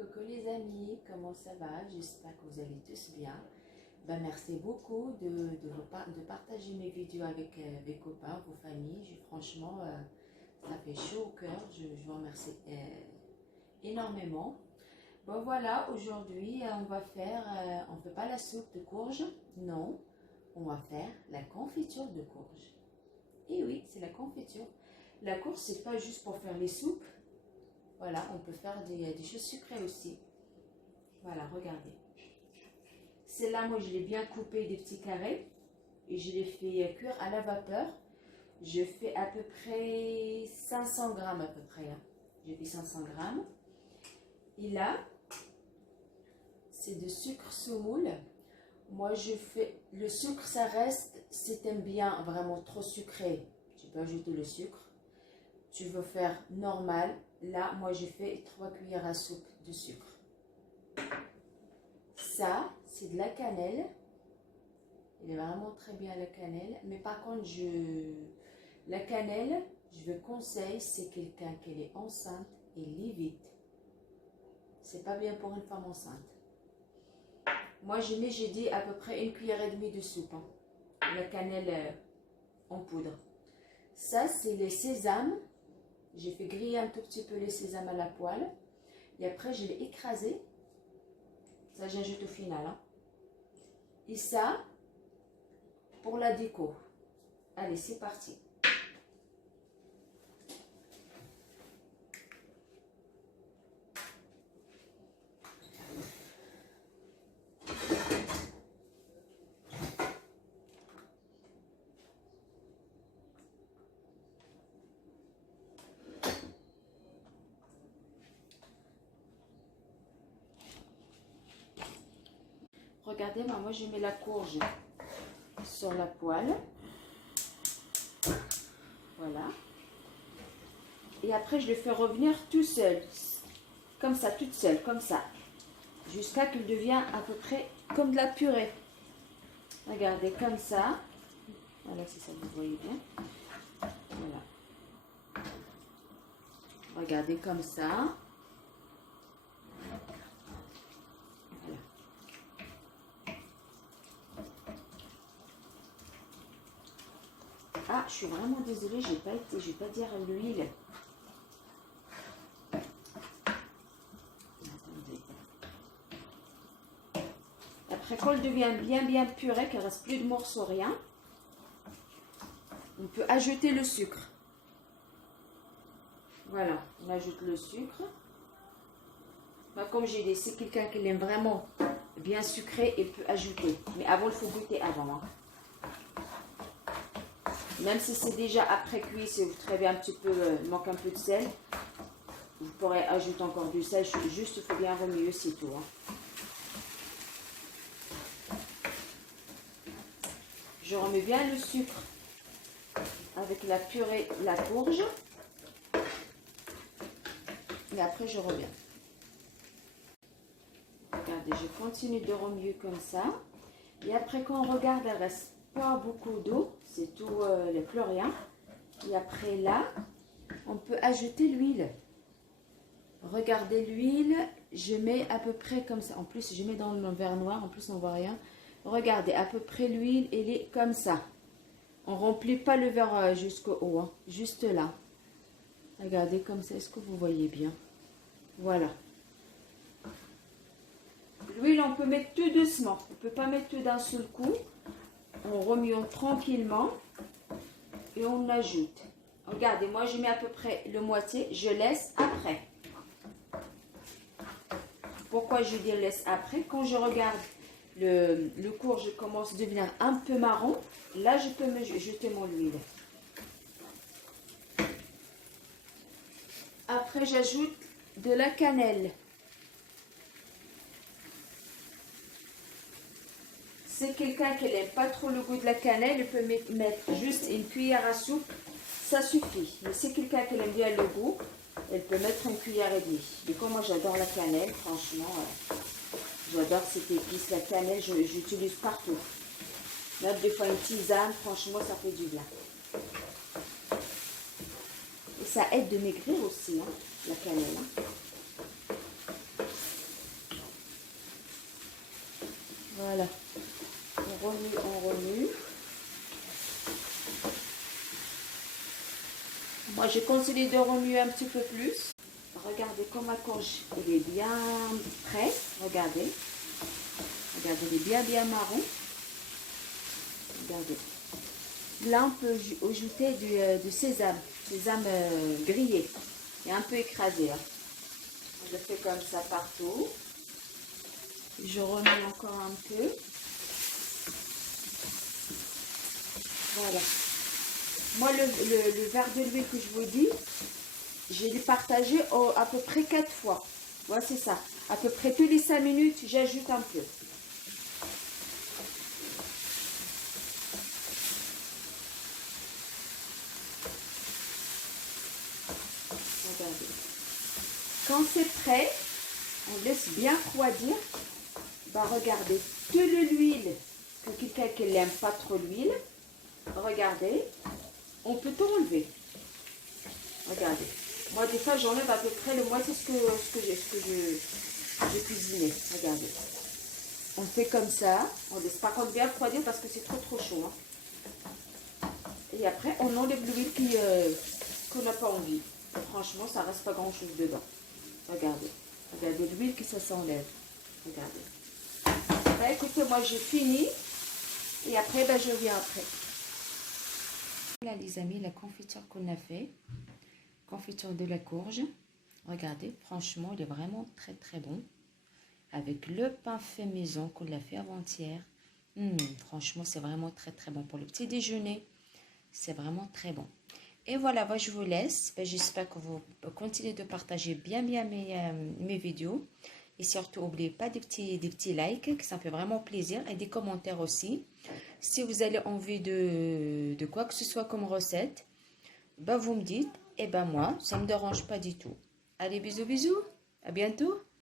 Coucou les amis, comment ça va? J'espère que vous allez tous bien. Merci beaucoup de partager mes vidéos avec vos copains, vos familles. Franchement, ça fait chaud au cœur. Je vous remercie énormément. Bon voilà, aujourd'hui on va faire, on ne fait pas la soupe de courge, non. On va faire la confiture de courge. Et oui, c'est la confiture. La courge, c'est pas juste pour faire les soupes. Voilà, on peut faire des choses sucrées aussi. Voilà, regardez. Celle-là, moi, je l'ai bien coupée des petits carrés. Et je l'ai fait cuire à la vapeur. Je fais à peu près 500 grammes à peu près. Hein. J'ai fait 500 grammes. Et là, c'est de sucre semoule. Moi, je fais... Le sucre, ça reste, si tu aimes bien vraiment trop sucré, tu peux ajouter le sucre. Tu veux faire normal. Là, moi, j'ai fait 3 cuillères à soupe de sucre. Ça, c'est de la cannelle. Il est vraiment très bien la cannelle. Mais par contre, la cannelle, je vous conseille, c'est quelqu'un qui est enceinte et l'évite. C'est pas bien pour une femme enceinte. Moi, j'ai dit à peu près 1 cuillère et demie de soupe. Hein. La cannelle en poudre. Ça, c'est les sésames. J'ai fait griller un tout petit peu les sésames à la poêle. Et après, je l'ai écrasé. Ça, j'ajoute au final. Hein. Et ça, pour la déco. Allez, c'est parti. Regardez, moi je mets la courge sur la poêle. Voilà. Et après, je le fais revenir tout seul. Comme ça, toute seule, comme ça. Jusqu'à qu'il devienne à peu près comme de la purée. Regardez, comme ça. Voilà, si ça vous voyez bien. Voilà. Regardez comme ça. Ah, je suis vraiment désolée, je vais pas dire l'huile. Attendez. Après, quand elle devient bien purée, qu'il ne reste plus de morceaux, rien, on peut ajouter le sucre. Voilà, on ajoute le sucre. Bah, comme j'ai dit, c'est quelqu'un qui l'aime vraiment bien sucré, il peut ajouter. Mais avant, il faut goûter avant. Hein. Même si c'est déjà après cuit, si vous trouvez un petit peu, il manque un peu de sel, vous pourrez ajouter encore du sel. Juste, il faut bien remuer, c'est tout. Hein. Je remets bien le sucre avec la purée, la courge. Et après, je reviens. Regardez, je continue de remuer comme ça. Et après, quand on regarde, il ne reste pas beaucoup d'eau. C'est tout, il n'y a plus rien. Et après, là, on peut ajouter l'huile. Regardez l'huile. Je mets à peu près comme ça. En plus, je mets dans le verre noir. En plus, on ne voit rien. Regardez, à peu près l'huile, elle est comme ça. On ne remplit pas le verre jusqu'au haut. Hein, juste là. Regardez comme ça. Est-ce que vous voyez bien? Voilà. L'huile, on peut mettre tout doucement. On ne peut pas mettre tout d'un seul coup. On remuait tranquillement. Et on ajoute. Regardez, moi, je mets à peu près le moitié. Je laisse après. Pourquoi je dis laisse après? Quand je regarde le courge commence à devenir un peu marron, là, je peux me jeter mon huile. Après, j'ajoute de la cannelle. Si quelqu'un qui n'aime pas trop le goût de la cannelle, il peut mettre juste 1 cuillère à soupe, ça suffit. Mais si quelqu'un qui aime bien le goût, elle peut mettre 1 cuillère et demie. Et comme moi j'adore la cannelle, franchement, j'adore cette épice, la cannelle, j'utilise partout. Même des fois une tisane, franchement ça fait du bien. Et ça aide de maigrir aussi, hein, la cannelle. Hein. j'ai conseillé de remuer un petit peu plus. Regardez comme ma courge, il est bien prêt. Regardez. Regardez, il est bien marron. Regardez. Là, on peut ajouter du sésame grillé et un peu écrasé. Hein. Je fais comme ça partout. Je remets encore un peu. Voilà. Moi, le verre de l'huile que je vous dis, j'ai partagé à peu près 4 fois. Voilà, c'est ça. À peu près tous les 5 minutes, j'ajoute un peu. Regardez. Quand c'est prêt, on laisse bien refroidir. Bah, regardez, toute l'huile, que quelqu'un qui n'aime pas trop l'huile, regardez, on peut tout enlever. Regardez. Moi, des fois, j'enlève à peu près le moitié ce que j'ai cuisiné. Regardez. On fait comme ça. On laisse par contre bien refroidir parce que c'est trop chaud. Hein. Et après, on enlève l'huile qu'on n'a pas envie. Et franchement, ça reste pas grand chose dedans. Regardez. Regardez l'huile qui ça s'enlève. Regardez. Bah, écoutez, moi, j'ai fini. Et après, bah, je reviens après. Voilà, les amis, la confiture qu'on a fait. Confiture de la courge. Regardez, franchement, il est vraiment très bon. Avec le pain fait maison qu'on l'a fait avant-hier. Franchement, c'est vraiment très bon pour le petit déjeuner. C'est vraiment très bon. Et voilà, moi, je vous laisse. J'espère que vous continuez de partager bien mes vidéos. Et surtout, n'oubliez pas des petits likes, que ça me fait vraiment plaisir. Et des commentaires aussi. Si vous avez envie de quoi que ce soit comme recette, vous me dites. Et moi, ça ne me dérange pas du tout. Allez, bisous. À bientôt.